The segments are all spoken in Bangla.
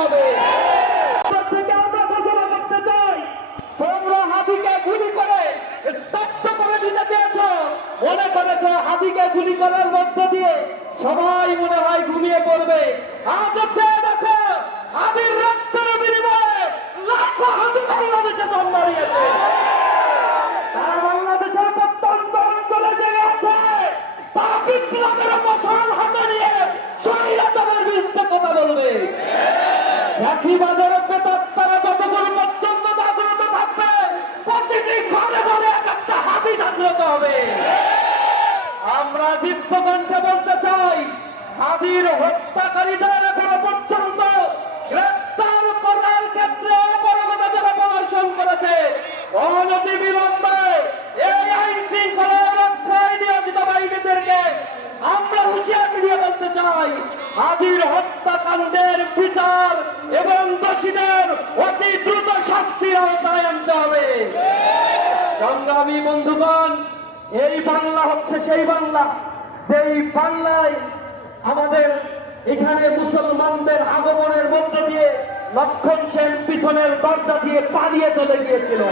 হবে। থেকে আমরা ঘোষণা করতে চাই, তোমরা হাদিকে গুলি করে স্তব্ধ করে দিতে চেয়েছ, মনে করেছ হাদিকে গুলি করার মধ্য দিয়ে সবাই মনে হয় ঘুমিয়ে পড়বে। আজ হচ্ছে দেখো, হাদির রক্তের বিনিময়ে লাখো হাদি বাংলাদেশে জন্ম নিয়েছে। তারা বাংলাদেশের প্রত্যন্ত অঞ্চলে জেগে আছে, তারা বিপ্লবের মশাল হাতে নিয়ে স্বৈরাচারের বিরুদ্ধে কথা বলবে। একই বাজারে তারা যতক্ষণ পর্যন্ত জাগ্রত থাকবে, প্রতিটি ঘরে ঘরে একটা হাতি জাগ্রত হবে। আমরা দীপ্তকণ্ঠে বলতে চাই, হাদির হত্যাকারীদের এখনো পর্যন্ত গ্রেপ্তার করার ক্ষেত্রে অপারগতা যারা প্রদর্শন করেছে, অনতি বিলম্বে এই আইন শৃঙ্খলা রক্ষায় নিয়োজিত বাহিনীদেরকে আমরা হুঁশিয়ারি দিয়ে বলতে চাই, হাদির হত্যাকাণ্ডের বিচার এবং দোষীদের অতি দ্রুত শাস্তির আওতায় আনতে হবে। সংগ্রামী বন্ধুগণ, এই বাংলা হচ্ছে সেই বাংলা, যেই বাংলায় আমাদের এখানে মুসলমানদের আগমনের মধ্য দিয়ে লক্ষণ সেন পিছনের দরজা দিয়ে পালিয়ে চলে গিয়েছিল।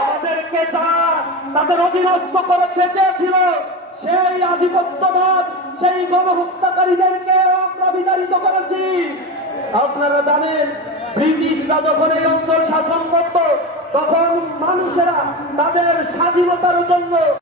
আমাদেরকে যারা তাদের অধীনস্থ করে চেয়েছিল, সেই আধিপত্যবাদ, সেই গণহত্যাকারীদেরকে আমরা বিতাড়িত করেছি। আপনারা জানেন, ব্রিটিশরা যখন এই অঞ্চল শাসন করত, তখন মানুষেরা তাদের স্বাধীনতার জন্য